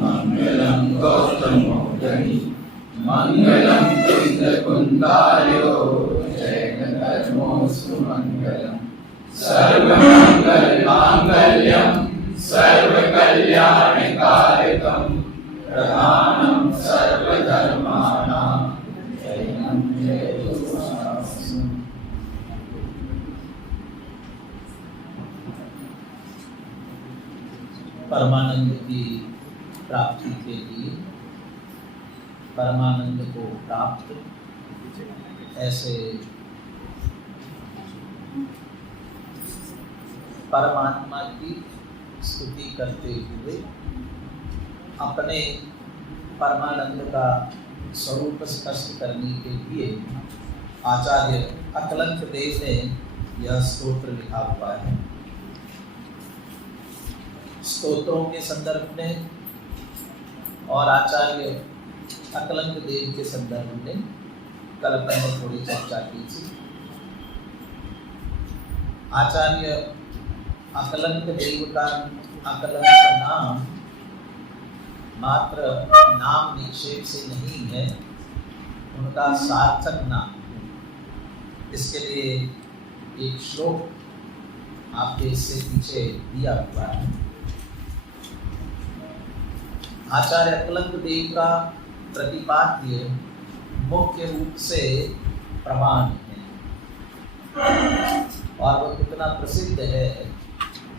मंगलम गौतमोदनि मंगलम कुंदकुंदार्यो जयगणधर्मोऽस्तु मंगलम सर्वमंगल मांगल्यम सर्वकल्याणकारिकम प्रधानम सर्वधर्माणां शरणं जयतु। परमानंद की प्राप्ति के लिए परमानंद को प्राप्त ऐसे परमात्मा की स्तुति करते हुए अपने परमानंद का स्वरूप स्पष्ट करने के लिए आचार्य अकलंक देव ने यह स्तोत्र लिखा हुआ है। स्तोत्रों के संदर्भ में और आचार्य अकलंक देव के संदर्भ में कल अपन ने थोड़ी चर्चा की थी। आचार्य अकलंक देव का अकलंक नाम मात्र नाम निक्षेप से नहीं है, उनका सार्थक नाम। इसके लिए एक श्लोक आपके इससे पीछे दिया हुआ है। आचार्य अकलंक देव का प्रतिपाद्य मुख्य रूप से प्रमाण है और वो कितना प्रसिद्ध है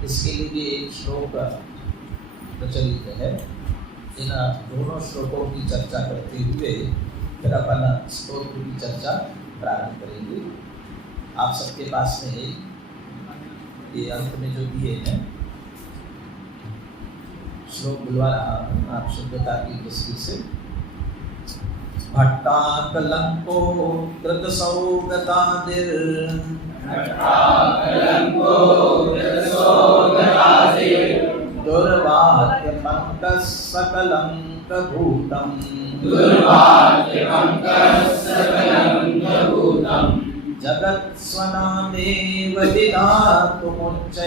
इसके लिए एक श्लोक प्रचलित है। इन दोनों श्लोकों की चर्चा करते हुए फिर अपन स्तोत्र की चर्चा प्रारंभ करेंगे। आप सबके पास में है ये अंत में जो दिए हैं श्लोक बुलवा रहा हूँ आप शुद्धता की दृष्टि से। भट्टाकलंको कृतसौगतादिर दुर्वाक्यपङ्कः सकलङ्कभूतं जगत्स्वनामेव विधातुमुच्चैः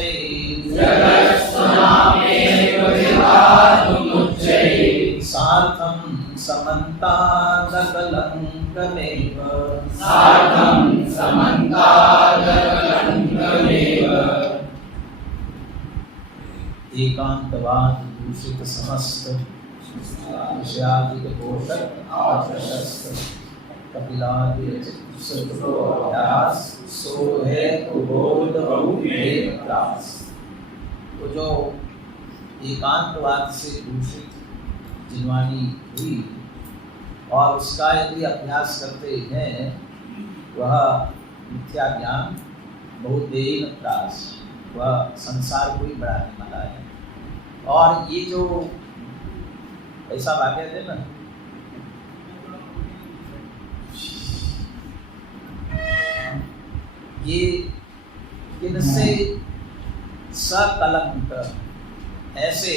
सार्थं समन्तादकलङ्कमेव एकांतवाद दूषित समस्त विषयादिक पोषक आप्रशस्त कपिलादि सुखदास सोहे कुबोध बहुमेव त्रास। तो जो एकांतवाद से दूषित जिनवानी हुई और उसका यदि अभ्यास करते हैं वह मिथ्या ज्ञान बहुदेन त्रास, वह संसार को ही बढ़ाने वाला है। और ये जो ऐसा वाक्य है ना, ये इनसे सकलंक ऐसे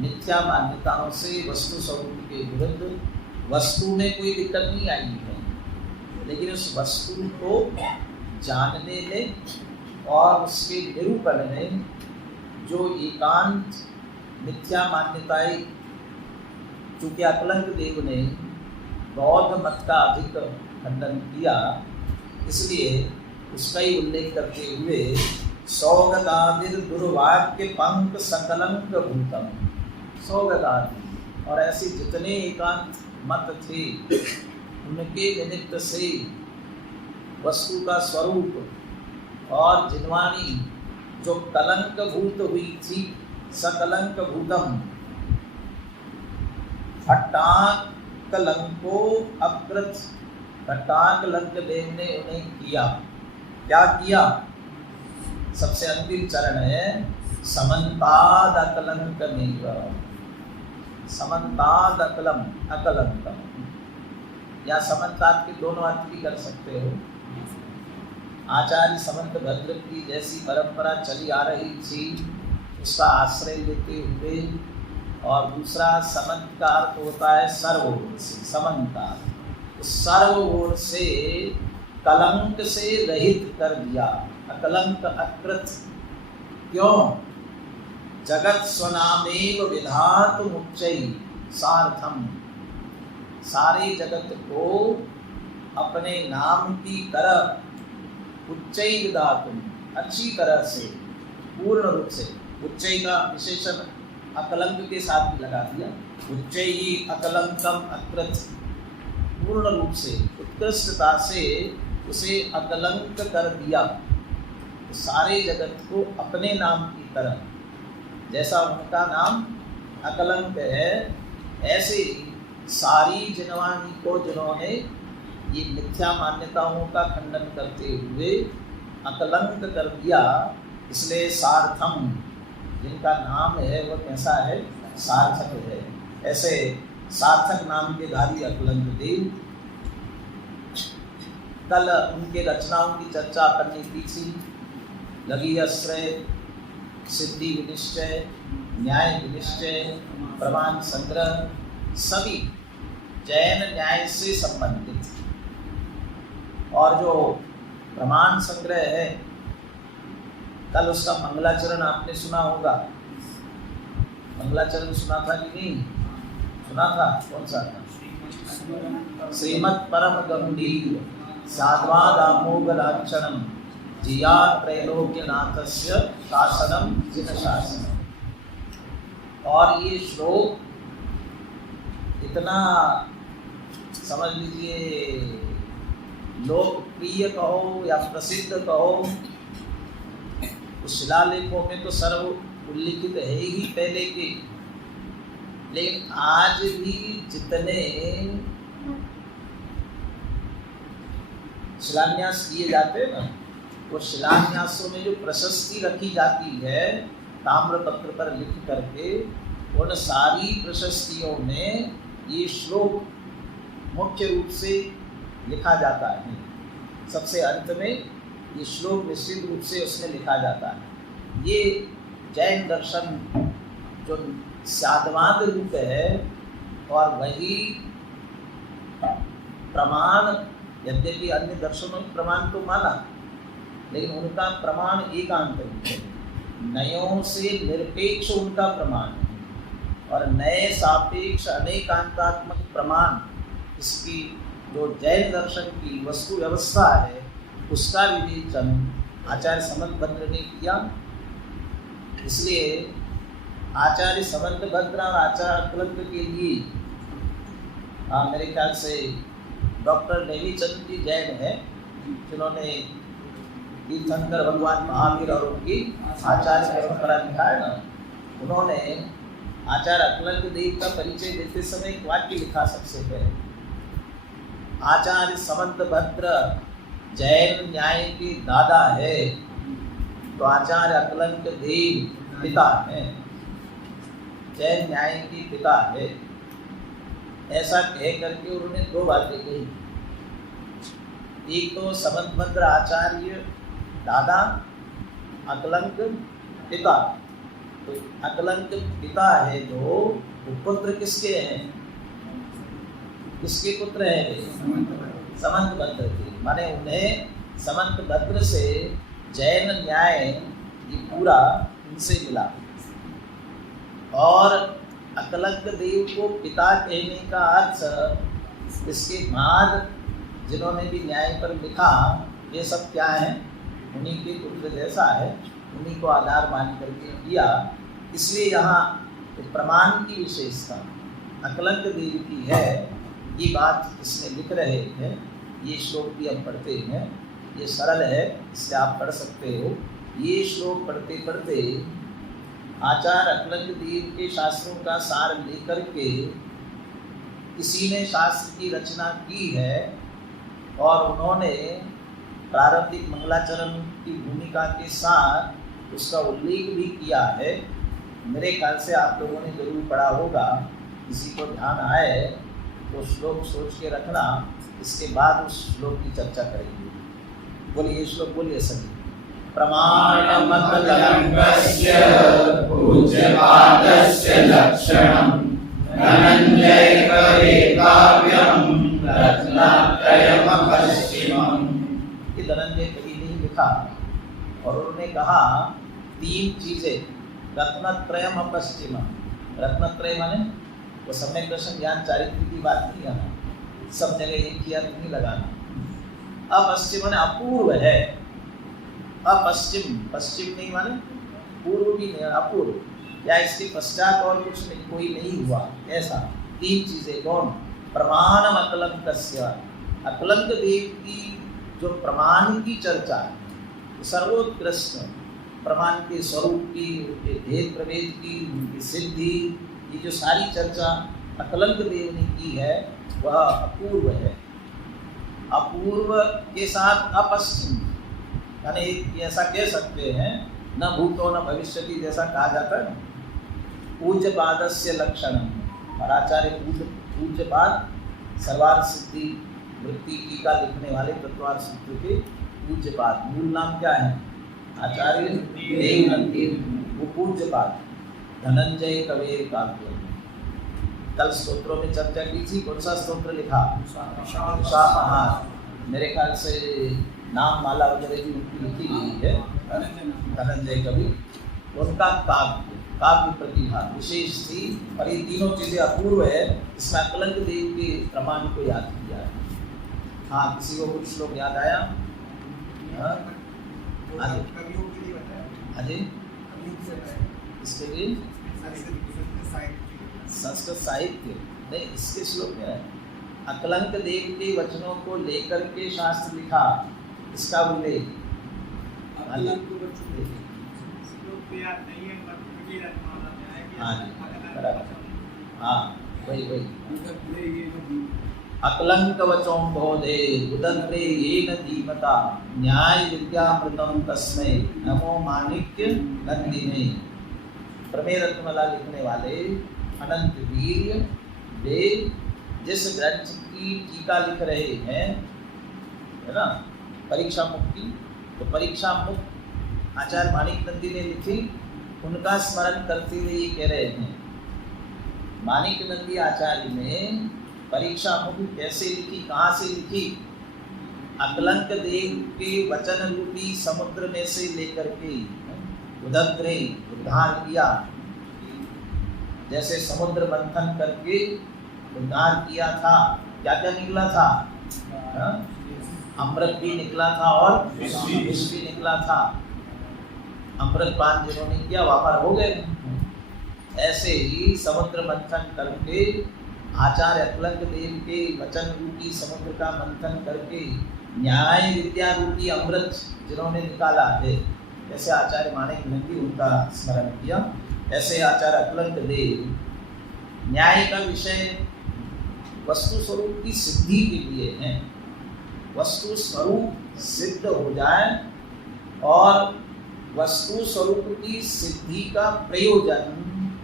मिथ्या मान्यताओं से वस्तु स्वरूप के विरुद्ध वस्तु में कोई दिक्कत नहीं आई है, लेकिन उस वस्तु को जानने में और उसके निरूपण में जो एकांत मिथ्या मान्यताएं, चूंकि अकलंक देव ने बौद्ध मत का अधिक खंडन किया, इसलिए उसका ही उल्लेख करते हुए सौगतादिर दुर्वाक्य पंक सकलंक भूतम, सौगतादि और ऐसे जितने एकांत मत थे उनके निमित्त से वस्तु का स्वरूप और जिनवाणी जो कलंक भूत हुई थी, सकलंक भूतम, भट्टाकलंको अकृत, भट्टाकलंक देव ने उन्हें किया। क्या किया? सबसे अंतिम चरण है समन्ताद अकलंकमेव, समन्ताद अकलम अकलंकम, या समन्ताद के दोनों अर्थ भी कर सकते हो। आचार्य समंत भद्र की जैसी परंपरा चली आ रही थी उसका आश्रय लेते हुए, और दूसरा समंत का अर्थ होता है सर्व ओर से, समन्ता, सर्व ओर से कलंक से रहित कर दिया, अकलंक अकृत। क्यों? जगत स्वनामेव विधातुम उच्चैः सार्थम, सारे जगत को अपने नाम की तरह उच्चैः विधातुम, अच्छी तरह से, पूर्ण रूप से, उच्चैः का विशेषण अकलंक के साथ भी लगा दिया, उच्चैः अकलंकम अकृत, पूर्ण रूप से, उत्कृष्टता से उसे अकलंक कर दिया। तो सारे जगत को अपने नाम की तरह, जैसा उनका नाम अकलंक है, ऐसे ही सारी जनवाणी को जिन्होंने ये मिथ्या मान्यताओं का खंडन करते हुए अकलंक कर दिया, इसलिए सार्थम, जिनका नाम है वह कैसा है, सार्थक है। ऐसे सार्थक नाम के धारी अकलंक देव। कल उनके रचनाओं की चर्चा करनी थी, लगी आश्रय, सिद्धि विनिश्चय, न्याय विनिश्चय, प्रमाण संग्रह, सभी जैन न्याय से संबंधित। और जो प्रमाण संग्रह है, कल उसका मंगलाचरण आपने सुना होगा। मंगलाचरण सुना था कि नहीं सुना था? कौन सा था? श्रीमत् परम गंभीर साध्वादामोघ लाक्षणम जिया त्रैलोक्यनाथस्य शासनम जिन शासनम। और ये श्लोक इतना समझ लीजिए लोकप्रिय कहो या प्रसिद्ध कहो, उस शिलालेखों में तो सर्व उल्लिखित है ही पहले के, लेकिन आज भी जितने शिलान्यास किए जाते हैं ना, वो शिलान्यासों में जो प्रशस्ति रखी जाती है ताम्रपत्र पर लिख करके, उन सारी प्रशस्तियों में ये श्लोक मुख्य रूप से लिखा जाता है। सबसे अंत में ये श्लोक निश्चित रूप से उसमें लिखा जाता है। ये जैन दर्शन जो साधवाद रूप है, और वही प्रमाण, यद्यपि अन्य दर्शनों में प्रमाण तो माना, लेकिन उनका प्रमाण एकांत है, नयों से निरपेक्ष उनका प्रमाण है, और नए सापेक्ष अनेकांतात्मक प्रमाण, इसकी जो जैन दर्शन की वस्तु व्यवस्था है उसका विवेचन आचार्य समंतभद्र ने किया। इसलिए आचार्य समंतभद्र और आचार्य अकलंक के लिए मेरे ख्याल से डॉक्टर नेमीचंद जी जैन है, जिन्होंने तीर्थंकर भगवान महावीर और उनकी आचार्य परंपरा लिखा है ना, उन्होंने आचार्य अकलंक देव का परिचय देते समय एक वाक्य लिखा सबसे पहले, आचार्य समंतभद्र जैन न्याय के दादा है, तो आचार्य अकलंक देव पिता है, जैन न्याय के पिता है। ऐसा कह करके उन्होंने दो बातें कही, एक तो समंतभद्र आचार्य दादा, अकलंक पिता। तो अकलंक पिता है जो, वो पुत्र किसके हैं, किसके पुत्र हैं? समंतभद्र के। माने उन्हें समंतभद्र से जैन न्याय ये पूरा उनसे मिला। और अकलंक देव को पिता कहने का अर्थ, इसके बाद जिन्होंने भी न्याय पर लिखा, ये सब क्या है, उन्हीं के पुत्र जैसा है, उन्हीं को आधार मान करके किया। इसलिए यहाँ प्रमाण की विशेषता अकलंक देव की है, ये बात इसमें लिख रहे हैं। ये श्लोक भी हम पढ़ते हैं, ये सरल है, इसलिए आप पढ़ सकते हो। ये श्लोक पढ़ते पढ़ते आचार्य अकलंक देव के शास्त्रों का सार लेकर के किसी ने शास्त्र की रचना की है, और उन्होंने प्रारंभिक मंगलाचरण की भूमिका के साथ उसका उल्लेख भी किया है। मेरे ख्याल से आप लोगों ने जरूर पढ़ा होगा, किसी को ध्यान आए तो श्लोक सोच के रखना, इसके बाद उस श्लोक की चर्चा करेंगे। बोलिए श्लोक, बोलिए सभी। प्रमाणमकलंकस्य पूज्यपादस्य लक्षणं धनञ्जय करे काव्यं रत्नत्रयमपश्चिमम्। ये धनंजय कवि ने लिखा, और उन्होंने कहा तीन चीजें रत्नत्रयम अपश्चिम। रत्नत्रय माने वो सम्यक दर्शन ज्ञान चारित्र की बात नहीं है, सब जगह एक ही अर्थ नहीं लगाना। अपश्चिम माने अपूर्व है। अपश्चिम, पश्चिम नहीं माने पूर्व भी नहीं, अपूर्व, या इसके पश्चात और कुछ नहीं, कोई नहीं हुआ ऐसा। तीन चीजें कौन? प्रमाणम अकलंकस्य, अकलंक देव की जो प्रमाण की चर्चा है, सर्वोत्कृष्ट प्रमाण के स्वरूप की, उनके भेद प्रभेद की, उनकी सिद्धि, ये जो सारी चर्चा अकलंक देव ने की है वह अपूर्व है। अपूर्व के साथ अपश्चिम, यानी ऐसा कह सकते हैं न भूतो न भविष्यति, जैसा कहा जाता है। पूज्य पादस्य लक्षणम, और आचार्य पूज्यपाद सर्वार्थ सिद्धि वृत्ति टीका लिखने वाले तत्वार्थ सूत्र के पूज्यपाद, मूल नाम क्या है? आचार्य देवनंदी, वो पूज्यपाद धनंजय कबीर काव्य। कल स्तोत्रों में चर्चा की थी, कौन सा स्तोत्र लिखा? उषापहार। मेरे ख्याल से नाम माला वगैरह भी उनकी लिखी गई है, धनंजय कबीर। उनका काव्य, काव्य प्रतिभा विशेष थी, और ये तीनों चीजें अपूर्व है। इसमें अकलंक देव के प्रमाण को याद किया है। हाँ, किसी को कुछ श्लोक याद आया? अजय इसके लिए संस्कृत साहित्य नहीं, इसके श्लोक में है अकलंक देव के वचनों को लेकर के शास्त्र लिखा, इसका उल्लेख। हाँ वही अकलंक वचों बोधे उदंत्रे येन धीमता न्याय विद्यामृतम तस्मै नमो माणिक्य नंदिने। प्रमेय रत्नमाला लिखने वाले अनंत वीर वे जिस ग्रंथ की टीका लिख रहे हैं, है ना, परीक्षा मुक्ति, तो परीक्षा मुक्त आचार्य माणिक नंदी ने लिखी, उनका स्मरण करते हुए ये कह रहे हैं। माणिक नंदी आचार्य ने परीक्षा मुक्त कैसे लिखी, कहाँ से लिखी? अकलंक देव के वचन रूपी समुद्र में से लेकर के उदग्रे उद्धार किया। जैसे समुद्र मंथन करके उद्धार किया था, क्या क्या निकला था? अमृत भी निकला था और विष भी निकला था। अमृत पान जिन्होंने किया वापर हो गए। ऐसे ही समुद्र मंथन करके आचार्य अकलंक देव के वचन रूपी समुद्र का मंथन करके न्याय विद्या रूपी अमृत जिन्होंने निकाला है, ऐसे आचार्य माणिक नंदी उनका स्मरण किया। ऐसे आचार्य अकलंक देव न्याय का विषय वस्तु स्वरूप की सिद्धि के लिए है। वस्तु स्वरूप सिद्ध हो जाए, और वस्तु स्वरूप की सिद्धि का प्रयोजन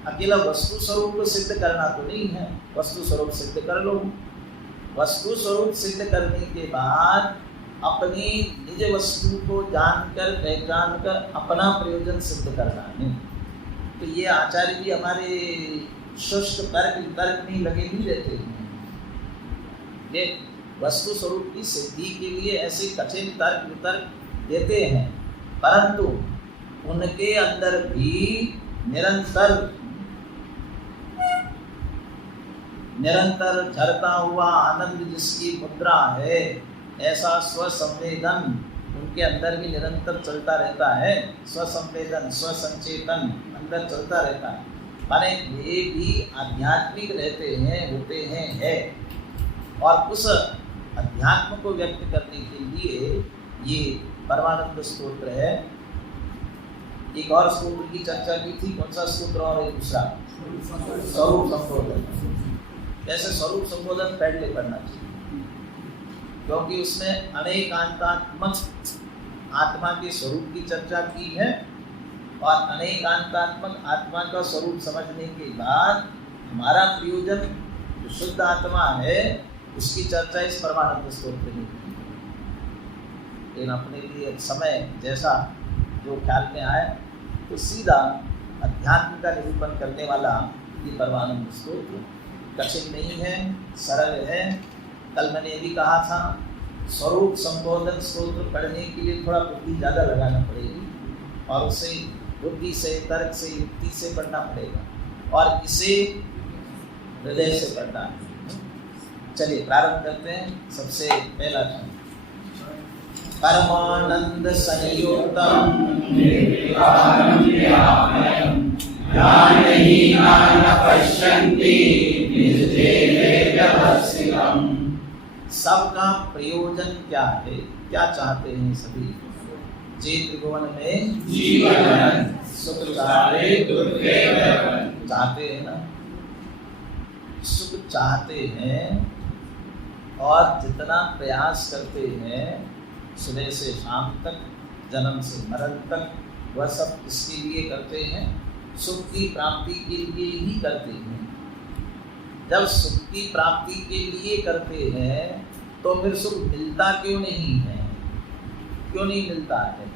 अकेला वस्तु स्वरूप को सिद्ध करना तो नहीं है। वस्तु स्वरूप सिद्ध कर लो, वस्तु स्वरूप सिद्ध करने के बाद अपनी निज वस्तु को जानकर पहचान कर अपना प्रयोजन सिद्ध करना है। तो ये आचार्य भी हमारे शुष्क तर्क में लगे नहीं रहते हैं। ये वस्तु स्वरूप की सिद्धि के लिए ऐसे कठिन तर्क वितर्क देते हैं, परंतु उनके अंदर भी निरंतर झरता हुआ आनंद जिसकी मुद्रा है, ऐसा स्वसंवेदन उनके अंदर भी निरंतर चलता रहता है। स्वसंवेदन स्वसंचेतन अंदर चलता रहता है, माने ये भी आध्यात्मिक रहते हैं, होते हैं, है। और उस अध्यात्म को व्यक्त करने के लिए ये परमानंद स्तोत्र है। एक और स्तोत्र की चर्चा की थी, कौन सा स्तोत्र? और एक दूसरा स्वरूप संबोधन। ऐसे स्वरूप संबोधन पहले करना चाहिए, क्योंकि उसमें अनेकांतात्मक आत्मा के स्वरूप की चर्चा की है, और अनेकांतात्मक आत्मा का स्वरूप समझने के बाद हमारा प्रयोजन जो शुद्ध आत्मा है उसकी चर्चा इस परमानंद स्तोत्र में की है। लेकिन अपने लिए समय जैसा जो ख्याल में आए तो सीधा अध्यात्म का निरूपण करने वाला ये परमानंद स्तोत्र कठिन नहीं है, सरल है। कल मैंने ये भी कहा था, स्वरूप संबोधन स्तोत्र पढ़ने के लिए थोड़ा बुद्धि ज़्यादा लगाना पड़ेगी, और उससे बुद्धि से, तर्क से, युक्ति से पढ़ना पड़ेगा, और इसे हृदय से पढ़ना है। चलिए प्रारंभ करते हैं। सबसे पहला छंद, परमानंद संयुक्तम निर्विकारं व्यापकं ज्ञानहीनाः न पश्यन्ति निजदेहे व्यवस्थितम्। सबका प्रयोजन क्या है, क्या चाहते हैं सभी? जे त्रिभुवन में जीवन सुख चाहे दुर्गे भवन। चाहते हैं ना, सुख चाहते हैं, और जितना प्रयास करते हैं सुबह से शाम तक, जन्म से मरण तक, वह सब इसके लिए करते हैं, सुख की प्राप्ति के लिए ही करते हैं। जब सुख की प्राप्ति के लिए करते हैं तो फिर सुख मिलता क्यों नहीं है? क्यों नहीं मिलता है?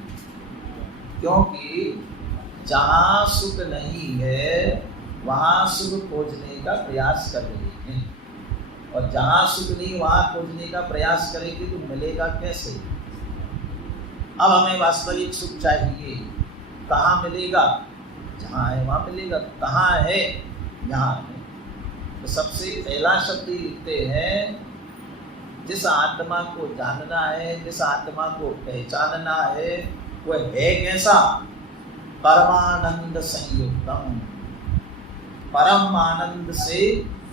क्योंकि जहाँ सुख नहीं है वहाँ सुख खोजने का प्रयास कर रहे हैं, और जहाँ सुख नहीं वहाँ खोजने का प्रयास करेंगे तो मिलेगा कैसे? अब हमें वास्तविक सुख चाहिए, कहाँ मिलेगा? जहाँ है वहाँ मिलेगा। कहाँ है? यहाँ है। तो सबसे पहला शब्द लिखते हैं, जिस आत्मा को जानना है, जिस आत्मा को पहचानना है, वह है कैसा? परमानंद संयुक्तम, परम आनंद से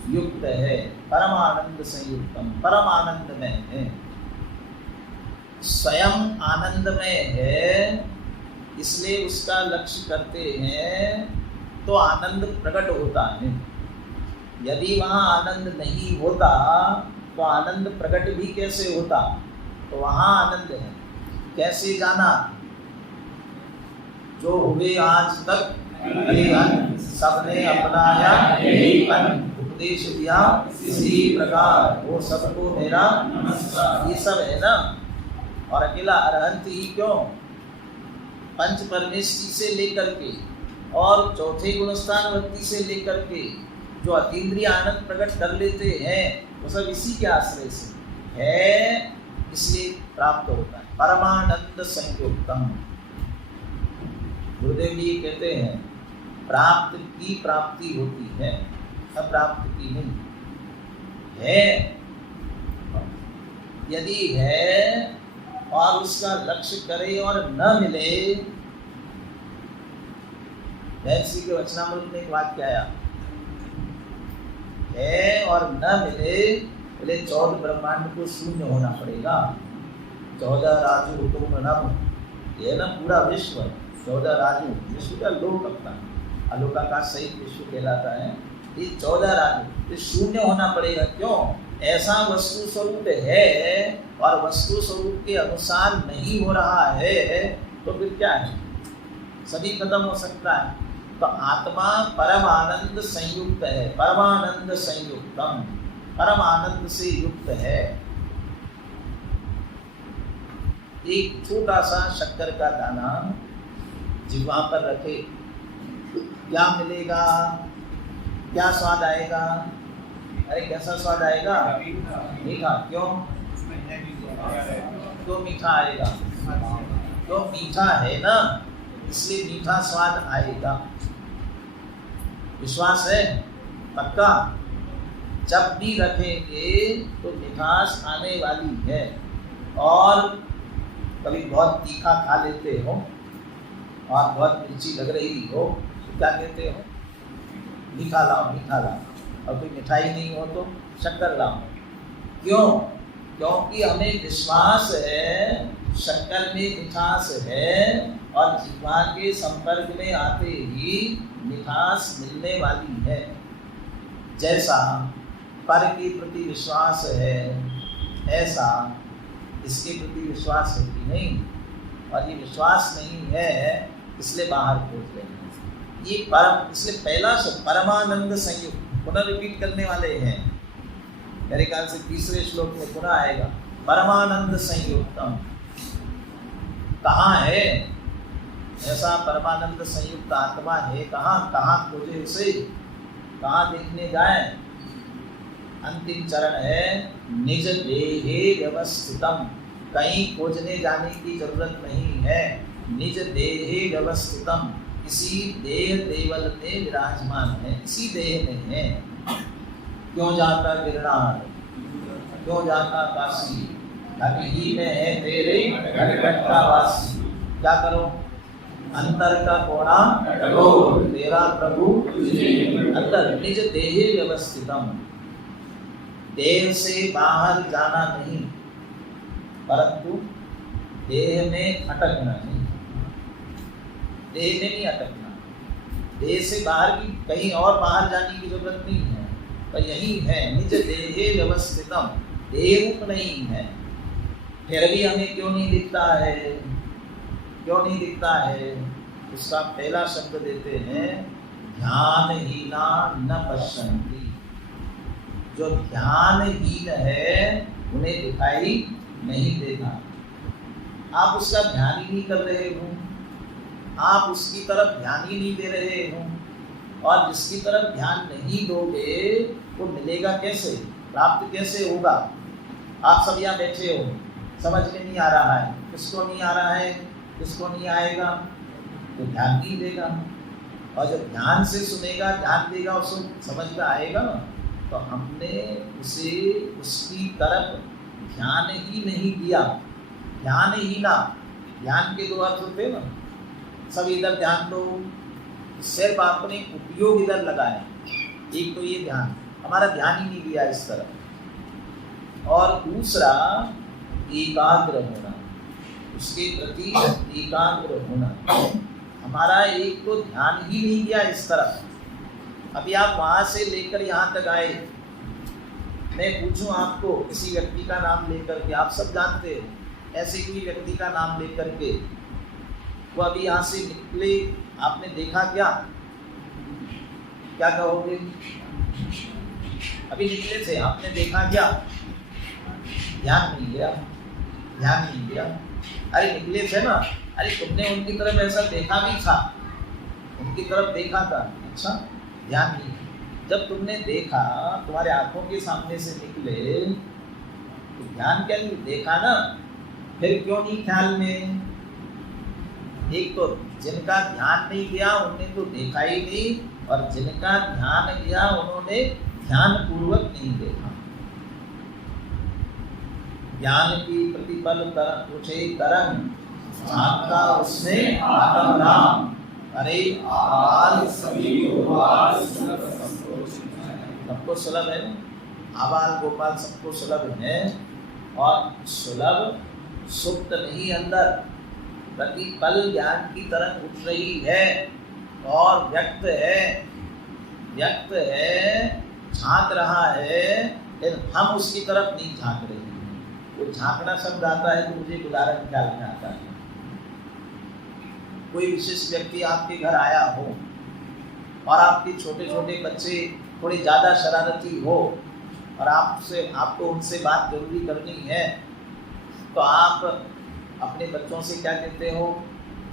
युक्त है, परमानंद संयुक्तम, परम आनंद में है, स्वयं आनंद में है, इसलिए उसका लक्ष्य करते हैं तो आनंद प्रकट होता है। यदि वहाँ आनंद नहीं होता तो आनंद प्रकट भी कैसे होता? तो वहाँ आनंद है। कैसे जाना? जो हुए आज तक हरिहन सबने अपनाया यही पन, उपदेश दिया इसी प्रकार वो सबको मेरा नमस्कार। ये सब है ना। और अकेला अरहंत ही क्यों? पंच परमेष्टि से लेकर के और चौथे गुणस्थान वृत्ति से लेकर के जो अतीन्द्रिय आनंद प्रकट कर लेते हैं वो सब इसी के आश्रय से है, इसलिए प्राप्त होता है। परमानंद संयुक्तम, गुरुदेव जी कहते हैं प्राप्त की प्राप्ति होती है, अप्राप्त की नहीं है। यदि है और उसका लक्ष्य करे और न मिले, महर्षि के वचनामृत में एक वाक्य आया, है और न मिले, बोले 14 ब्रह्मांड को शून्य होना पड़ेगा। 14 राजू तुम नम, ये ना पूरा विश्व, 14 राजू, विश्व का लोक अपना अलोकाकाश सहित विश्व कहलाता है। ये 14 राजू, ये शून्य होना पड़ेगा। क्यों? ऐसा वस्तु स्वरूप है और वस्तु स्वरूप के अनुसार नहीं हो रहा है तो फिर क्या है? सभी खत्म हो सकता है। तो आत्मा परम आनंद संयुक्त है, परमानंद संयुक्तम, परम आनंद से युक्त है। एक छोटा सा शक्कर का दाना जिह्वा पर रखे, क्या मिलेगा? क्या स्वाद आएगा? अरे कैसा स्वाद आएगा? मीठा। क्यों? क्यों मीठा आएगा? क्यों? मीठा है ना, इसलिए मीठा स्वाद आएगा। विश्वास है? पक्का? जब भी रखेंगे तो मिठास आने वाली है। और कभी बहुत तीखा खा लेते हो और बहुत मिर्ची लग रही हो तो क्या कहते हो? मीठा लाओ, मीठा लाओ। और कोई मिठाई नहीं हो तो शक्कर लाओ। क्यों? क्योंकि हमें विश्वास है शक्कर में मिठास है और जिह्वा के संपर्क में आते ही मिठास मिलने वाली है। जैसा पर के प्रति विश्वास है ऐसा इसके प्रति विश्वास है कि नहीं, और ये विश्वास नहीं है इसलिए बाहर खोज रहे हैं। ये परम, इसलिए पहला शब्द परमानंद संयुक्त पुनः रिपीट करने वाले हैं। मेरे ख्याल से तीसरे श्लोक में पुनः आएगा परमानंद संयुक्तम। कहाँ है ऐसा परमानंद संयुक्त आत्मा? है कहाँ? कहाँ खोजे उसे? कहाँ देखने जाए? अंतिम चरण है निज देहे व्यवस्थितम। कहीं खोजने जाने की जरूरत नहीं है। निज देहे व्यवस्थितम, इसी देह देवल में विराजमान है, इसी देह में है। क्यों जाता गिरनार, क्यों जाता काशी, अभी ही में है तेरे घटघटा वासी। क्या करो, अंतर का कोना टटोर, तेरा प्रभु अंतर निज देहे व्यवस्थितम। देह से बाहर जाना नहीं, परंतु देह में अटकना नहीं। देह में नहीं अटकना, देह से बाहर की कहीं और बाहर जाने की जरूरत नहीं है, पर यही है निज देहे व्यवस्थितम, देह रूप नहीं है। फिर भी हमें क्यों नहीं दिखता है, क्यों नहीं दिखता है? उसका पहला शब्द देते हैं ध्यानहीना न पश्यन्ति। जो ध्यानहीन है उन्हें दिखाई नहीं देता। आप उसका ध्यान ही नहीं कर रहे हो, आप उसकी तरफ ध्यान ही नहीं दे रहे हो, और जिसकी तरफ ध्यान नहीं दोगे वो मिलेगा कैसे, प्राप्त कैसे होगा? आप सब यहाँ बैठे हो, समझ में नहीं आ रहा है, किसको नहीं आ रहा है, किसको नहीं आएगा? तो ध्यान नहीं देगा, और जब ध्यान से सुनेगा, ध्यान देगा, उसको समझ में आएगा ना। तो हमने उसे उसकी तरफ ध्यान ही नहीं दिया। ध्यान ही ना, ध्यान के दो अर्थ होते ना, सब इधर ध्यान दो, सिर्फ आपने उपयोग इधर लगाया। एक तो ये ध्यान, हमारा ध्यान ही नहीं दिया इस तरफ। और दूसरा एकाग्र होना, उसके प्रति एकाग्र होना। हमारा एक तो ध्यान ही नहीं दिया इस तरफ। अभी आप वहां से लेकर यहाँ तक आए, मैं पूछूं आपको किसी व्यक्ति का नाम लेकर के, आप सब जानते हैं, ऐसे कोई व्यक्ति का नाम लेकर के वो अभी यहाँ से निकले, आपने देखा क्या? क्या कहोगे? अभी निकले थे, आपने देखा क्या? ध्यान नहीं गया, ध्यान नहीं गया। अरे निकले थे ना, अरे तुमने उनकी तरफ ऐसा देखा भी था, उनकी तरफ देखा था, अच्छा ध्यान नहीं। जब तुमने देखा, तुम्हारे आंखों के सामने से निकले, तो ध्यान क्या नहीं देखा ना, फिर क्यों नहीं ख्याल में? एक तो जिनका ध्यान नहीं गया उन्होंने तो देखा ही नहीं, और जिनका ध्यान गया उन्होंने ध्यान पूर्वक नहीं देखा। ज्ञान की प्रतिपल उठे तरंग, झांकता उसने आत्म राम। अरे आबाल सभी गोपाल सबको सुलभ है, आबाल गोपाल सबको सुलभ है, और सुलभ सुप्त नहीं, अंदर प्रतिपल ज्ञान की तरंग उठ रही है और व्यक्त है, झांक रहा है, लेकिन हम उसकी तरफ नहीं झांक रहे हैं। वो झांकना शब्द आता है तो मुझे एक उदाहरण ख्याल में आता है। कोई विशेष व्यक्ति आपके घर आया हो और आपके छोटे छोटे बच्चे थोड़े ज़्यादा शरारती हो, और आपको उनसे बात जरूरी करनी है, तो आप अपने बच्चों से क्या कहते हो?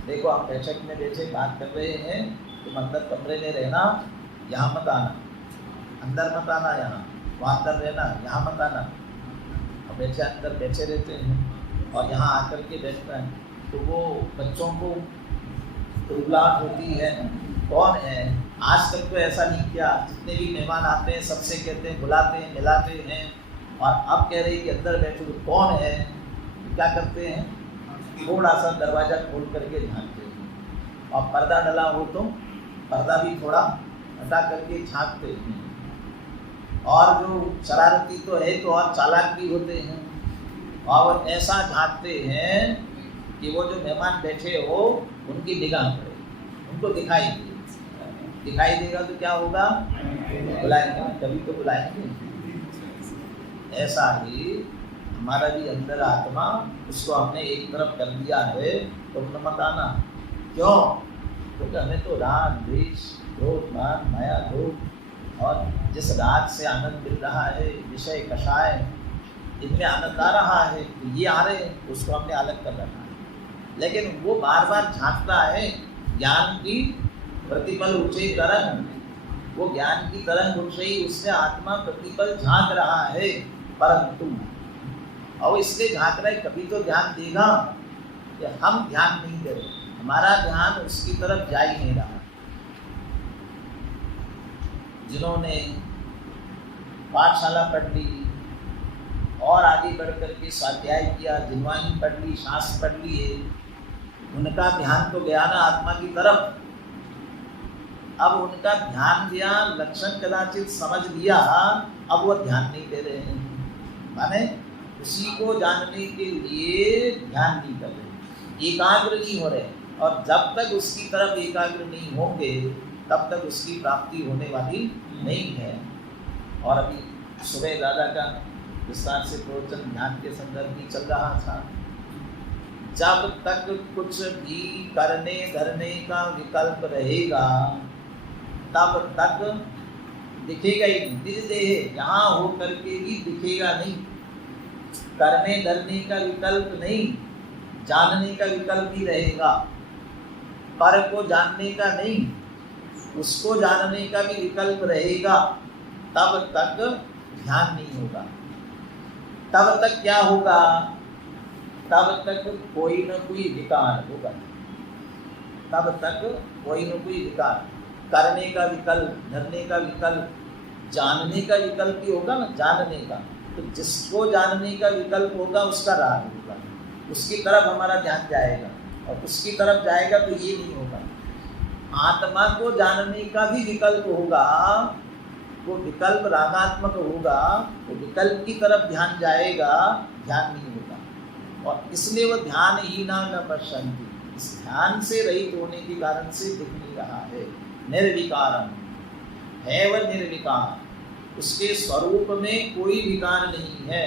देखो आप बैठक में बैठे बात कर रहे हैं, तुम अंदर कमरे में रहना, यहाँ मत आना, अंदर मत आना, यहाँ वहाँ अंदर रहना, यहाँ मत आना। अब बैठे अंदर बैठे रहते हैं और यहाँ आकर के बैठता है, तो वो बच्चों को उबलाहट होती है, कौन है? आज तक तो ऐसा नहीं किया, जितने भी मेहमान आते हैं सबसे कहते हैं, बुलाते हैं, मिलाते हैं, और अब कह रहे हैं कि अंदर बैठो, तो कौन है? क्या करते हैं? थोड़ा सा दरवाज़ा खोल करके झांकते हैं, और पर्दा डला हो तो पर्दा भी थोड़ा हटा करके झांकते हैं। और जो शरारती तो है तो और चालाक भी होते हैं, और ऐसा झांकते हैं कि वो जो मेहमान बैठे हो उनकी निगाह पड़े, उनको दिखाई देगा तो क्या होगा? बुलाएंगे, कभी तो बुलाएंगे। ऐसा ही हमारा भी अंदर आत्मा, उसको हमने एक तरफ कर दिया है, तो मत आना। क्यों? क्योंकि हमें तो राग द्वेष क्रोध मान माया लोभ, और जिस राग से आनंद मिल रहा है, विषय कषाय इनमें आनंद आ रहा है, तो ये आ रहे हैं, उसको हमने अलग कर रखा है। लेकिन वो बार बार झांकता है, ज्ञान की प्रतिपल उठे तरंग, वो ज्ञान की तरंग उठ रही, उससे आत्मा प्रतिपल झांक रहा है, परंतु और इसलिए झांक रहा है, कभी तो ध्यान देगा कि हम ध्यान नहीं दे रहे, हमारा ध्यान उसकी तरफ जा ही नहीं रहा। जिन्होंने पाठशाला पढ़ ली और आगे बढ़ करके स्वाध्याय किया, जिनवानी पढ़ ली, शास्त्र पढ़ लिए, उनका ध्यान तो गया ना आत्मा की तरफ। अब उनका ध्यान गया, लक्षण कदाचित समझ लिया, अब वो ध्यान नहीं दे रहे हैं, माने उसी को जानने के लिए ध्यान नहीं कर रहे, एकाग्र नहीं हो रहे। और जब तक उसकी तरफ एकाग्र नहीं होंगे तब तक उसकी प्राप्ति होने वाली नहीं है। और अभी सुबह दादा का विस्तार से प्रवचन ध्यान के संदर्भ में चल रहा था। जब तक कुछ भी करने धरने का विकल्प रहेगा तब तक दिखेगा ही नहीं। निज देह यहाँ हो करके भी दिखेगा नहीं। करने धरने का विकल्प नहीं, जानने का विकल्प ही रहेगा। पर को जानने का नहीं, उसको जानने का भी विकल्प रहेगा। तब तक ध्यान नहीं होगा। तब तक क्या होगा? तब तक कोई न कोई विकार होगा। तब तक कोई न कोई विकार, करने का विकल्प, धरने का विकल्प, जानने का विकल्प भी होगा ना, जानने का। तो जिसको जानने का विकल्प होगा उसका राग होगा, उसकी तरफ हमारा ध्यान जाएगा। और उसकी तरफ जाएगा तो ये नहीं होगा। आत्मा को जानने का भी विकल्प होगा, वो विकल्प रागात्मक होगा, वो विकल्प की तरफ ध्यान जाएगा, ध्यान नहीं होगा। और इसलिए वो ध्यान ही न पश्यन्ति, इस ध्यान से रहित होने के कारण से दिख नहीं रहा है। निर्विकारम है वह निर्विकार, उसके स्वरूप में कोई विकार नहीं है।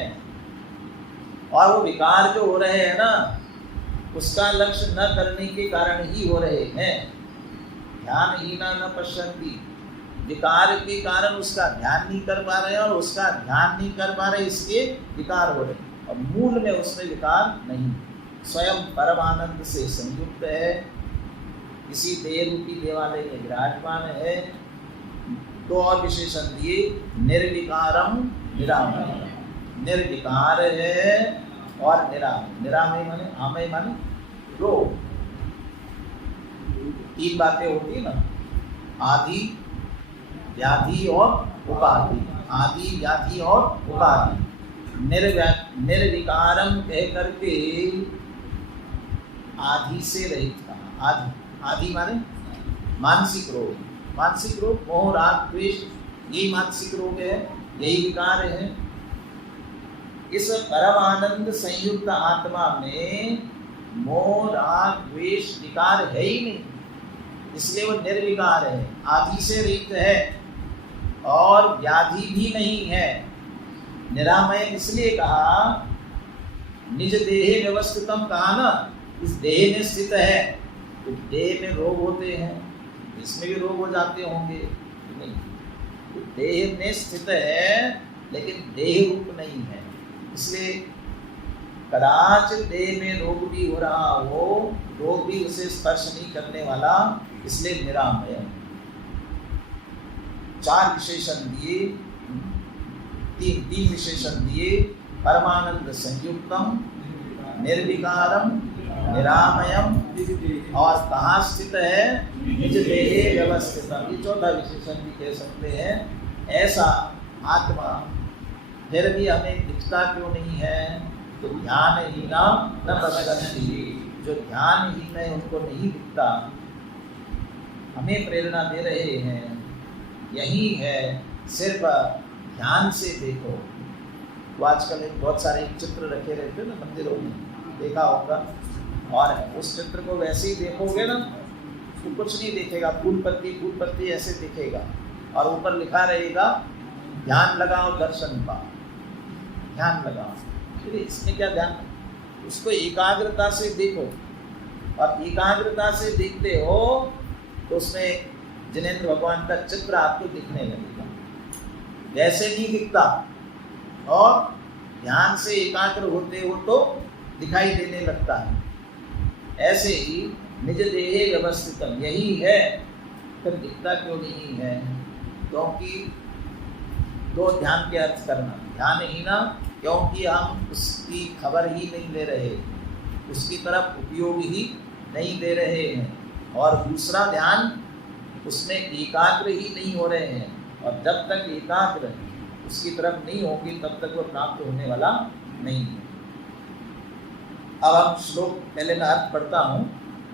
और वो विकार जो हो रहे हैं ना, उसका लक्ष्य न करने के कारण ही हो रहे हैं। ध्यान ही न पश्यन्ति, विकार के कारण उसका ध्यान नहीं कर पा रहे हैं, और उसका ध्यान नहीं कर पा रहे इसके विकार हो रहे हैं। और मूल में उसमें विकार नहीं, स्वयं परमानंद से संयुक्त है, किसी देह रूपी देवालय में विराजमान है। दो और विशेषण दिए, निर्विकारम निरामय, निर्विकार है और निरामय। निरामय माने आमय माने रोग। तीन बातें होती है ना, आदि, व्याधि और उपाधि। आदि, व्याधि और उपाधि। निर्विकारम कह करके आदि से रहित कहा। आदि, आदि माने मानसिक रोग। मानसिक रोग, मोह राग द्वेष, यही मानसिक रोग है, यही विकार है। इस परम आनंद संयुक्त आत्मा में मोह राग द्वेष विकार है ही नहीं, इसलिए वो निर्विकार है, आदि से रहित है और व्याधि भी नहीं है। निरामय इसलिए कहा, निज देहे व्यवस्थितम कहा ना, इस देह में स्थित है। तो देह में रोग होते हैं, इसमें भी रोग हो जाते होंगे नहीं। तो देह में स्थित है लेकिन देह रूप नहीं है, इसलिए कदाच देह में रोग भी हो रहा हो, रोग भी उसे स्पर्श नहीं करने वाला, इसलिए निरामय। चार विशेषण दिए, तीन विशेषण दिए, परमानंद संयुक्तम, निर्विकारम, निरामयम, और कहाँ स्थित है? निज देहे व्यवस्थितम। ये चौथा विशेषण भी कह सकते हैं। ऐसा आत्मा फिर भी हमें दिखता क्यों नहीं है? तो ध्यान ही न पश्यन्ति, जो ध्यान ही में उनको नहीं दिखता, हमें प्रेरणा दे रहे हैं। यही है, सिर्फ ध्यान से देखो। तो आजकल बहुत सारे चित्र रखे रहते हैं ना मंदिरों में, देखा होगा। और उस चित्र को वैसे ही देखोगे ना तो कुछ नहीं दिखेगा, फूल पत्ती ऐसे दिखेगा, और ऊपर लिखा रहेगा ध्यान लगाओ दर्शन पाओ, ध्यान लगाओ। फिर इसमें क्या ध्यान? उसको एकाग्रता से देखो, और एकाग्रता से देखते हो तो उसमें जिनेंद्र भगवान का चित्र आपको दिखने लगेगा। वैसे नहीं दिखता, और ध्यान से एकाग्र होते हो तो दिखाई देने लगता है। ऐसे ही निज देहे व्यवस्थितम, यही है, फिर दिखता क्यों नहीं है? क्योंकि दो ध्यान के अर्थ करना, ध्यान ही ना, क्योंकि हम उसकी खबर ही नहीं ले रहे, उसकी तरफ उपयोग ही नहीं दे रहे हैं, और दूसरा ध्यान उसमें एकाग्र ही नहीं हो रहे हैं, और जब तक एकाग्र उसकी तरफ नहीं होगी तब तक वो प्राप्त होने वाला नहीं है। अब हम श्लोक पहले मैं अर्थ पढ़ता हूँ,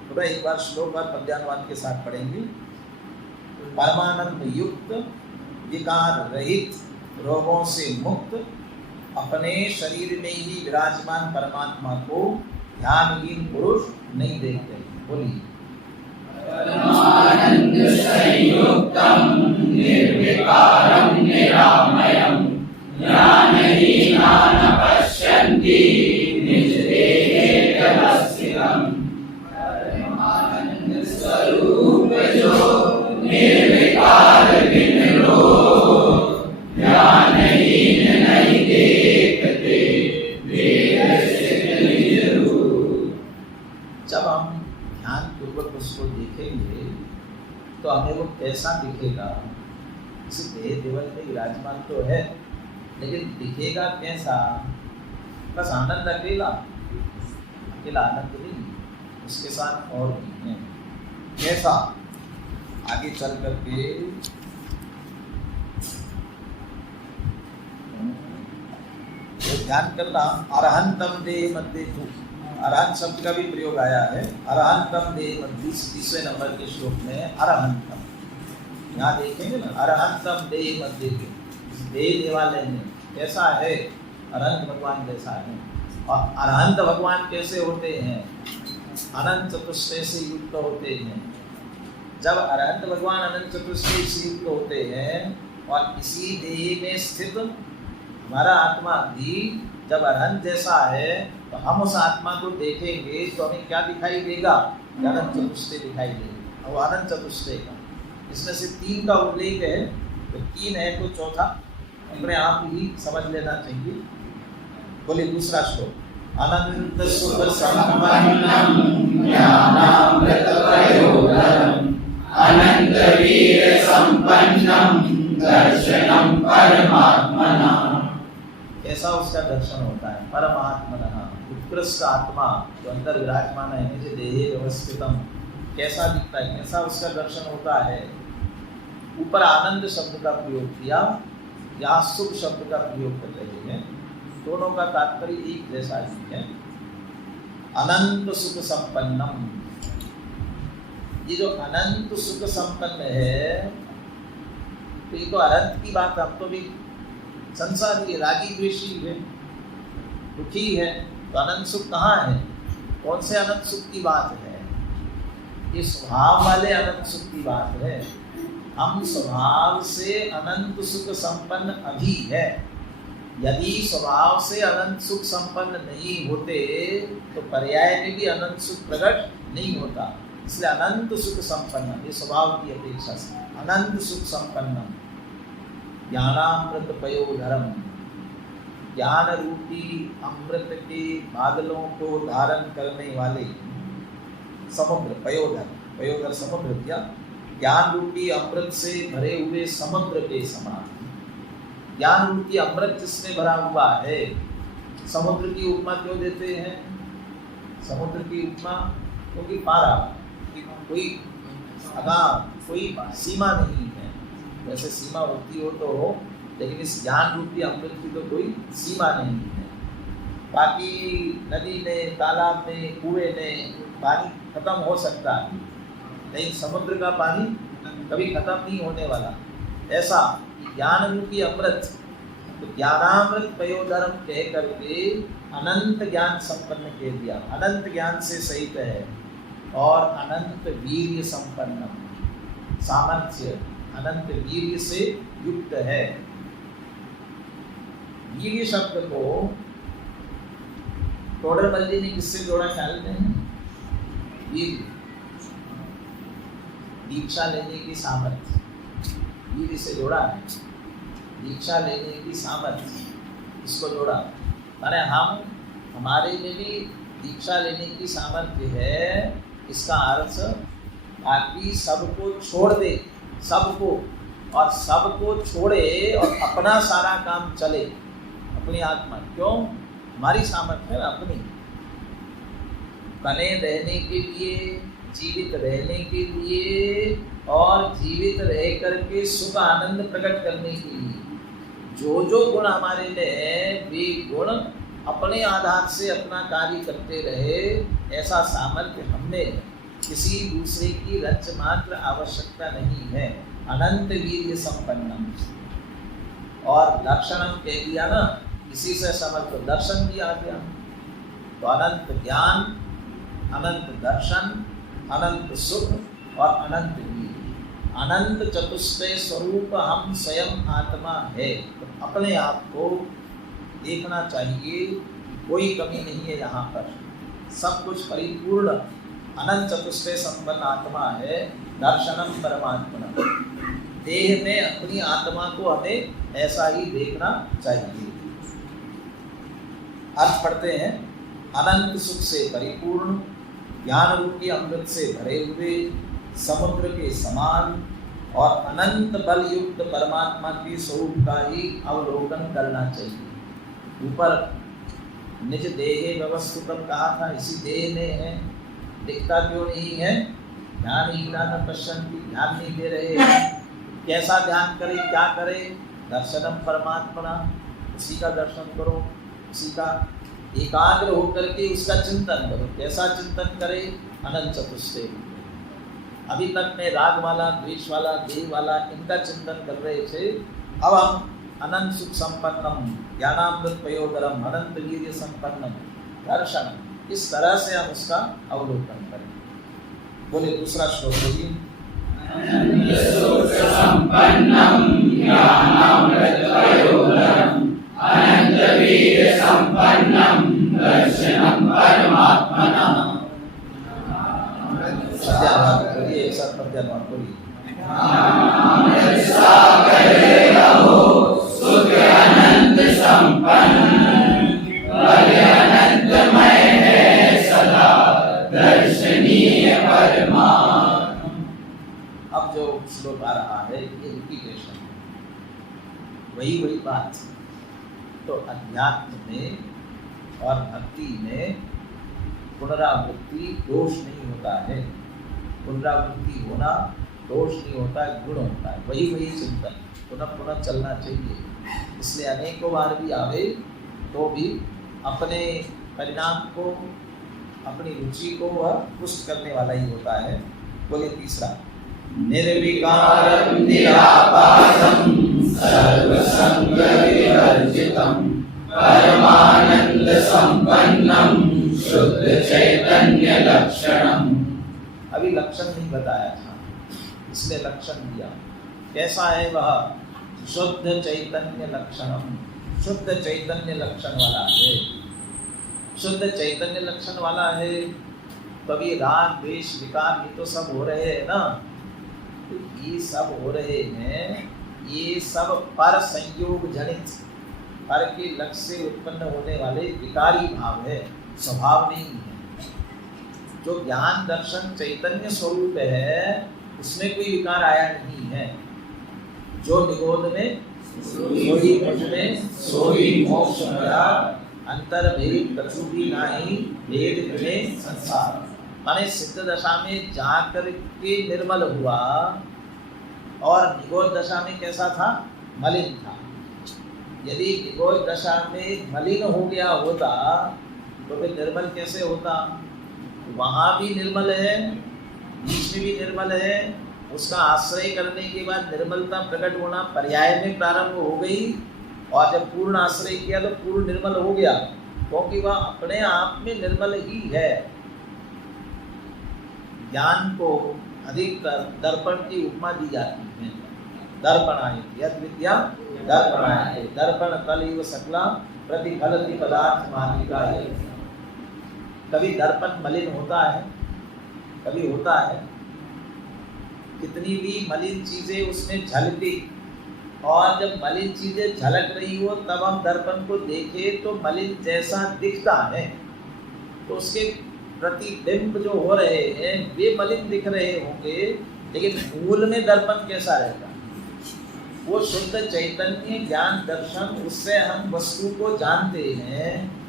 तो एक बार श्लोक और पद्यानुवाद के साथ पढ़ेंगे। परमानंद युक्त, विकार रहित, रोगों से मुक्त, अपने शरीर में ही विराजमान परमात्मा को ध्यानहीन पुरुष नहीं देखते। बोलिए। परमानंद संयुक्तम निर्विकारम निरामयम ज्ञानहीना न पश्यन्ति निज देहे व्यवस्थितम्। परमानंद स्वरूप जो निर्विकार विनरो ज्ञानहीन नहीं देखते वेद सिद्ध निज रूप। जब हम ध्यान पूर्वक उसको देखेंगे तो हमें वो कैसा दिखेगा? इस देह देवल में विराजमान तो है, लेकिन दिखेगा कैसा? बस आनंद अकेला आनंद नहीं, उसके साथ और भी है। कैसा? आगे चल करके तो ध्यान करना। अरहंतम देह मध्य तू, अरहंत शब्द का भी प्रयोग आया है। अरहंतम देह मध्य, 30वें नंबर के श्लोक में अरहंतम, यहाँ देखेंगे ना, अरहंतम देह मध्य तू, देह देवालय में कैसा है? अनंत भगवान जैसा है। और अरहंत भगवान कैसे होते हैं? अनंत चतुष्टय से युक्त होते हैं। जब अरहंत भगवान अनंत चतुष्टय से युक्त होते हैं और इसी देह में स्थित हमारा आत्मा भी जब अरहंत जैसा है, तो हम उस आत्मा को देखेंगे तो हमें क्या दिखाई देगा? अनंत चतुष्टय दिखाई देगा। और अनंत चतुष्टय का इसमें से 3 का उल्लेख है, तो 3 है तो चौथा अपने आप ही समझ लेना चाहिए। बोले दूसरा श्लोक। अनंत सुख संपन्नम ज्ञानामृत प्रयोगरम अनंत वीर संपन्नम दर्शनम परमात्मना। कैसा उसका दर्शन होता है? परमात्मना, उत्कृष्ट आत्मा जो अंदर विराजमान है, निज देहे व्यवस्थितम, कैसा दिखता है, कैसा उसका दर्शन होता है? ऊपर आनंद शब्द का प्रयोग किया, यहाँ सुख शब्द का प्रयोग कर रहे हैं, दोनों का तात्पर्य एक जैसा ही है। अनंत सुख संपन्नम, ये जो अनंत सुख संपन्न है, तो ये तो अनंत की बात, हम तो भी संसारी, रागी द्वेषी है, दुखी है, तो अनंत सुख कहाँ है? कौन से अनंत सुख की बात है? ये स्वभाव वाले अनंत सुख की बात है। हम स्वभाव से अनंत सुख संपन्न अभी है। यदि स्वभाव से अनंत सुख संपन्न नहीं होते तो पर्याय में भी अनंत सुख प्रकट नहीं होता। इसलिए अनंत सुख संपन्न, ये स्वभाव की अपेक्षा से अनंत सुख संपन्न, ज्ञानामृत पयोधरम, ज्ञान रूपी अमृत के बादलों को धारण करने वाले समुद्र, पयोधर, पयोधर समुद्र क्या, ज्ञान रूपी अमृत से भरे हुए समुद्र के समान। ज्ञान रूपी अमृत जिसमें भरा हुआ है, समुद्र की उपमा क्यों देते हैं? समुद्र की उपमा क्योंकि पारा, कोई अगाध, कोई सीमा नहीं है। वैसे सीमा होती हो तो हो, लेकिन इस ज्ञान रूपी अमृत की तो कोई सीमा नहीं है। बाकी नदी में, तालाब में, कुएं में पानी खत्म हो सकता है, लेकिन समुद्र का पानी कभी खत्म नहीं होने वाला। ऐसा ज्ञान रूपी अमृत, तो ज्ञानामृत पयोधरम कह करके अनंत ज्ञान संपन्न कह दिया, अनंत ज्ञान से सहित है। और अनंत वीर्य संपन्न, सामर्थ्य अनंत वीर्य से युक्त है। वीर्य शब्द को टोडरमल्ली ने किससे जोड़ा ख्याल में है? वीर्य, दीक्षा लेने की सामर्थ्य, वीर्य से जोड़ा है। दीक्षा लेने की सामर्थ्य, इसको जोड़ा। माने हम, हमारे में भी दीक्षा लेने की सामर्थ्य है। इसका अर्थ बाकी सबको छोड़ दे, सबको, और सबको छोड़े और अपना सारा काम चले, अपनी आत्मा। क्यों? हमारी सामर्थ्य है अपनी। बने रहने के लिए, जीवित रहने के लिए और जीवित रह करके सुख आनंद प्रकट करने के लिए जो जो गुण हमारे में है, वे गुण अपने आधार से अपना कार्य करते रहे, ऐसा सामर्थ्य हमने किसी दूसरे की रच मात्र आवश्यकता नहीं है। अनंत वीर्य संपन्नम, और लक्षणम कह दिया ना, इसी से समर्थ दर्शन भी आ गया। तो अनंत ज्ञान, अनंत दर्शन, अनंत सुख और अनंत वीर्य, अनंत चतुष्टय स्वरूप हम स्वयं आत्मा है। तो अपने आप को देखना चाहिए, कोई कमी नहीं है यहाँ पर, सब कुछ परिपूर्ण अनंत चतुष्टय संपन्न आत्मा है। दर्शनम परमात्मा, देह में अपनी आत्मा को हमें ऐसा ही देखना चाहिए। अर्थ पढ़ते हैं, अनंत सुख से परिपूर्ण, ज्ञान रूपी अमृत से भरे हुए, समुद्र के समान और अनंत बल युक्त परमात्मा के स्वरूप का ही अवलोकन करना चाहिए। ऊपर निज देहे व्यवस्थितम कहा था, इसी देह में है, दिखता क्यों नहीं है? ध्यान ही न पश्यन्ति, ध्यान नहीं दे रहे। कैसा ध्यान करे, क्या करे? दर्शनम परमात्मना, उसी का दर्शन करो, उसी का एकाग्र होकर के उसका चिंतन करो। कैसा चिंतन करे? अनंत चतुष्टय। अभी तक मैं राग वाला, द्वेष वाला, देह वाला इनका चिंतन कर रहे थे, अब हम अनंत सुख संपन्नम, ज्ञानामृत पयोदरम, अनंत वीर्य संपन्नम, दर्शन, इस तरह से हम उसका अवलोकन करें। बोले दूसरा श्लोक बोलिए। अनंत सुख संपन्नम ज्ञानामृत पयोदरम, अनंत वीर्य संपन्नम, दर्शनम परमात्मना। बोलिए, एक साथ पद्यान्वयन बोलिए। अमृत सागरे रहो सुख अनंत संपन्न, बल अनंतमय है सदा, दर्शनीय परमात्मा। अब जो श्लोक आ रहा है ये रिपीटेशन है, वही बात। तो अध्यात्म में और भक्ति में पुनरावृत्ति दोष नहीं होता है। पुनरावृत्ति होना दोष नहीं होता है, गुण होता है। वही चिंतन पुनः पुनः चलना चाहिए। इसलिए अनेकों बार भी आवे तो भी अपने परिणाम को, अपनी रुचि को वह पुष्ट करने वाला ही होता है। बोले तीसरा, निर्विकारं निरापारं सर्वसंग विवर्जितं, परमानंद संपन्नं शुद्ध चैतन्य लक्षणम। अभी लक्षण नहीं बताया था, इसलिए लक्षण दिया। कैसा है वह? शुद्ध चैतन्य लक्षणम, शुद्ध चैतन्य लक्षण वाला है। शुद्ध चैतन्य लक्षण वाला है, तभी राग द्वेष विकार ये तो सब हो रहे हैं ना। तो ये सब हो रहे हैं, ये सब पर संयोग जनित, पर के लक्ष्य से उत्पन्न होने वाले विकारी भाव है, स्वभाव नहीं है। जो ज्ञान दर्शन चैतन्य स्वरूप है उसमें कोई विकार आया नहीं है। जो निगोध में सोई मुझ में सोई मोक्ष मिला, अंतर भेद कछु भी नाही, भेद में संसार। माने सिद्ध दशा में जाकर के निर्मल हुआ और निगोध दशा में कैसा था? मलिन था। यदि निगोध दशा में मलिन हो गया होता तो फिर निर्मल कैसे होता? वहाँ भी निर्मल है, बीच में भी निर्मल है, उसका आश्रय करने के बाद निर्मलता प्रकट होना पर्याय में प्रारंभ हो गई, और जब पूर्ण आश्रय किया तो पूर्ण निर्मल हो गया, क्योंकि वह अपने आप में निर्मल ही है। ज्ञान को अधिकतर दर्पण की उपमा दी जाती है। दर्पणाय यद विद्या दर्पणाय, दर्पण कलिव सकला प्रतिफलति पदार्थ मानिकाय। कभी दर्पण मलिन होता है, कभी होता है। कितनी भी मलिन चीजें उसमें झलकी, और जब मलिन चीजें झलक रही हो तब हम दर्पण को देखें तो मलिन जैसा दिखता है, तो उसके प्रतिबिंब जो हो रहे हैं वे मलिन दिख रहे होंगे, लेकिन मूल में दर्पण कैसा रहता? वो शुद्ध चैतन्य ज्ञान दर्शन, उससे हम वस्तु को जानते हैं।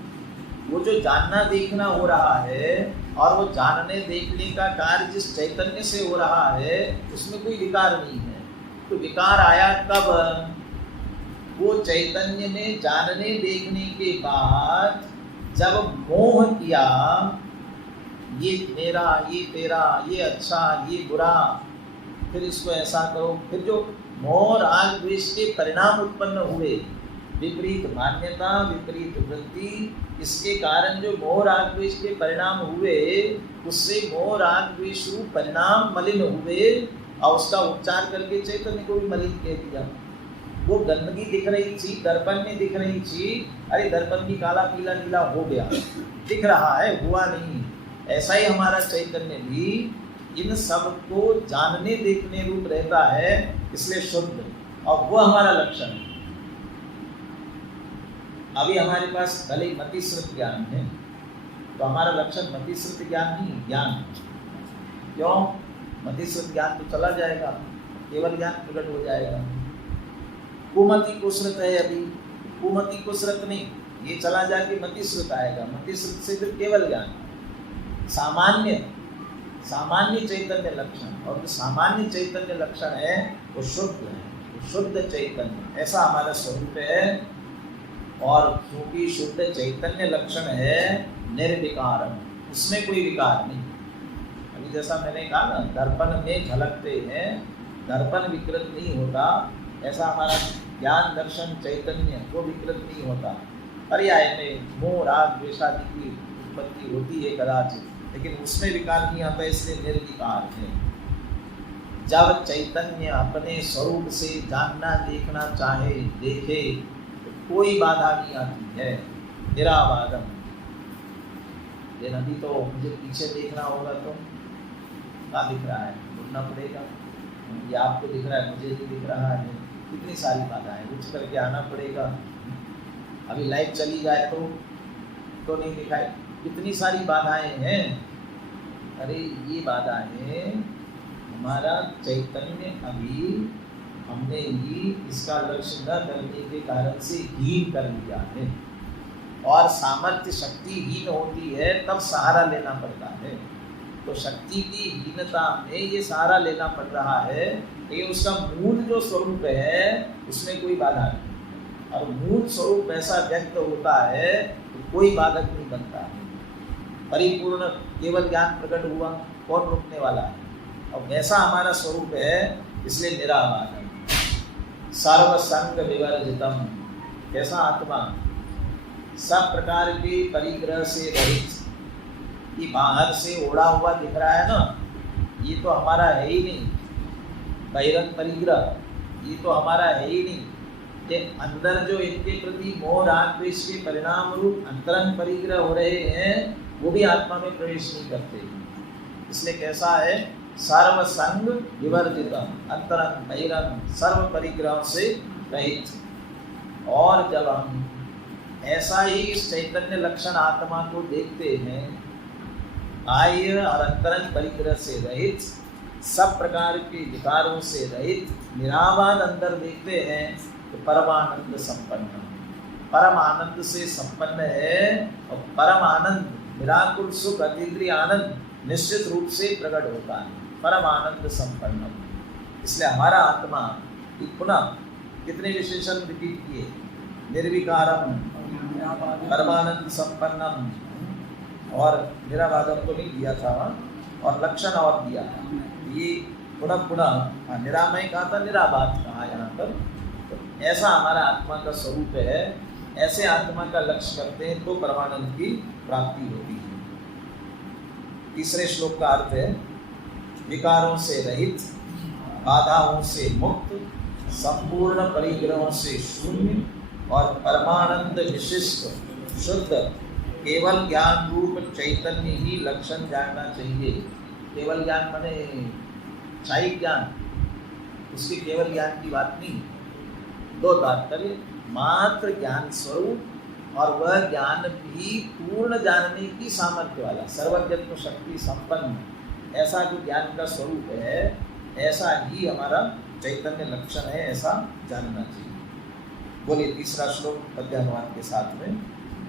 वो जो जानना देखना हो रहा है और वो जानने देखने का कार्य जिस चैतन्य से हो रहा है उसमें कोई विकार नहीं है। तो विकार आया कब? वो चैतन्य ने जानने देखने के बाद जब मोह किया, ये मेरा, ये तेरा, ये अच्छा, ये बुरा, फिर इसको ऐसा करो, फिर जो मोह राग द्वेष के परिणाम उत्पन्न हुए, विपरीत मान्यता, विपरीत वृत्ति, इसके कारण जो मोह राग द्वेष के परिणाम हुए, उससे मोह राग द्वेष रूप परिणाम मलिन हुए और उसका उपचार करके चैतन्य को भी मलिन कह दिया। वो गंदगी दिख रही थी, दर्पण में दिख रही थी, अरे दर्पण भी काला पीला नीला हो गया, दिख रहा है, हुआ नहीं। ऐसा ही हमारा चैतन्य भी इन सब को जानने देखने रूप रहता है, इसलिए शुद्ध, और वो हमारा लक्षण है। अभी हमारे पास भले ही मतिश्रुत ज्ञान है, तो हमारा लक्षण मतिश्रुत ज्ञान नहीं, ज्ञान। क्यों? मतिश्रुत ज्ञान तो चला जाएगा, केवल ज्ञान प्रकट हो जाएगा। कुमति कुश्रुत है अभी, कुमति कुश्रुत नहीं, ये चला जाके मतिश्रुत आएगा, मतिश्रुत से फिर केवल ज्ञान। सामान्य चैतन्य लक्षण, और जो सामान्य चैतन्य लक्षण है वो शुद्ध है, वो शुद्ध चैतन्य, ऐसा हमारा स्वरूप है। और क्योंकि शुद्ध चैतन्य लक्षण है निर्विकारम, उसमें कोई विकार नहीं। अभी जैसा मैंने कहा ना, दर्पण में झलकते हैं, दर्पण विकृत नहीं होता, ऐसा हमारा ज्ञान दर्शन चैतन्य वो विकृत नहीं होता। पर्याय में मोह राग द्वेषादि की उत्पत्ति होती है कदाचित, लेकिन उसमें विकार नहीं आता, इसलिए निर्विकार है। जब चैतन्य अपने स्वरूप से जानना देखना चाहे, देखे, तो कोई बाधा नहीं आती है, निराबाधम। लेकिन अभी तो मुझे पीछे देखना होगा तो क्या दिख रहा है, उठना पड़ेगा, ये आपको दिख रहा है, मुझे नहीं दिख रहा है, कितनी सारी बाधाएं, उठ करके आना पड़ेगा। अभी लाइट चली जाए तो नहीं दिखाई, कितनी सारी बाधाएं हैं। अरे ये बाधाएं हमारा चैतन्य अभी हमने ही इसका लक्ष्य न करने के कारण से हीन कर लिया है, और सामर्थ्य शक्तिहीन होती है तब सहारा लेना पड़ता है। तो शक्ति की हीनता में ये सहारा लेना पड़ रहा है, लेकिन उसका मूल जो स्वरूप है उसमें कोई बाधा नहीं, और मूल स्वरूप ऐसा व्यक्त होता है तो कोई बाधक नहीं बनता है। परिपूर्ण केवल ज्ञान प्रकट हुआ, कौन रोकने वाला है? और वैसा हमारा स्वरूप है, इसलिए निराबाध। सर्व संग विवर्जितम, कैसा आत्मा? सब प्रकार के परिग्रह से रहित। ये बाहर से ओढ़ा हुआ दिख रहा है ना, ये तो हमारा है ही नहीं। बहिरंग परिग्रह ये तो हमारा है ही नहीं। ये अंदर जो इनके प्रति मोह राग द्वेष के परिणाम रूप अंतरंग परिग्रह हो रहे हैं, वो भी आत्मा में प्रवेश नहीं करते। इसलिए कैसा है? सर्व संग विवर्जित, अंतरंग बहिरंग सर्व परिग्रह से रहित। और जब हम ऐसा ही इस चैतन्य लक्षण आत्मा को देखते हैं, बाह्य और अंतरंग परिग्रह से रहित, सब प्रकार के विकारों से रहित, निराबाद अंदर देखते हैं, तो परमानंद संपन्न, परम आनंद से संपन्न है। और परम आनंद, निराकुल सुख, अतीन्द्रिय आनंद निश्चित रूप से प्रकट होता है, परम आनंद संपन्न। इसलिए हमारा आत्मा पुनः कितने विशेषण रिपीट किए? निर्विकारम, परमानंद संपन्नम, और निराबाधम को नहीं दिया था, और लक्षण और दिया। ये पुनः पुनः निरामय कहा था, निराबाध कहा यहाँ पर। तो ऐसा हमारा आत्मा का स्वरूप है, ऐसे आत्मा का लक्ष्य करते हैं तो परमानंद की प्राप्ति होती है। तीसरे श्लोक का अर्थ है, विकारों से रहित, बाधाओं से मुक्त, संपूर्ण परिग्रहों से शून्य और परमानंद विशिष्ट शुद्ध केवल ज्ञान रूप चैतन्य ही लक्षण जानना चाहिए। केवल ज्ञान माने क्षयिक ज्ञान, उसके केवल ज्ञान की बात नहीं। दो तात्पर्य, मात्र ज्ञान स्वरूप और वह ज्ञान भी पूर्ण जानने की सामर्थ्य वाला, सर्वज्ञत्व शक्ति संपन्न, ऐसा जो ज्ञान का स्वरूप है, ऐसा ही हमारा चैतन्य लक्षण है, ऐसा जानना चाहिए। बोलिए तीसरा श्लोक पद्यानुवाद के साथ में।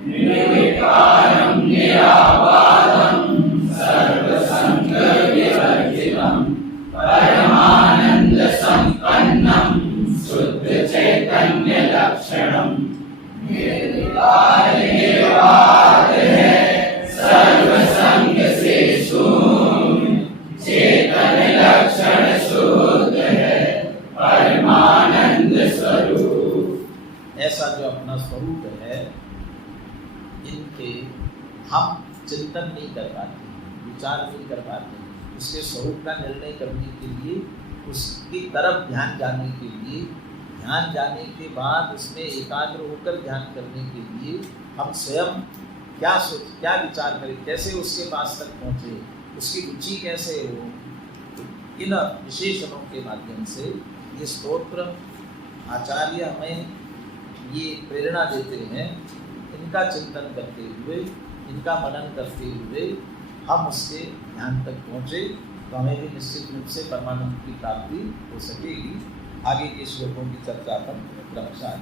निर्विकारं निराबाधं चैतन्यलक्षणम् निर्विकार है सर्वसंग से शून्य चेतन लक्षण शुद्ध है परमानंद स्वरूप। ऐसा जो अपना स्वरूप है इनके हम चिंतन नहीं कर पाते, विचार नहीं कर पाते। उसके स्वरूप का निर्णय करने के लिए, उसकी तरफ ध्यान जाने के लिए, ध्यान जाने के बाद उसमें एकाग्र होकर ध्यान करने के लिए हम स्वयं क्या विचार करें, कैसे उसके पास तक पहुँचे, उसकी रुचि कैसे हो। इन विशेषणों के माध्यम से ये स्तोत्र आचार्य हमें ये प्रेरणा देते हैं। इनका चिंतन करते हुए, इनका मनन करते हुए हम उसके ध्यान तक पहुँचे तो हमें भी निश्चित रूप से परमानंद की प्राप्ति हो सकेगी। आगे के श्लोकों की चर्चा हम क्रमशः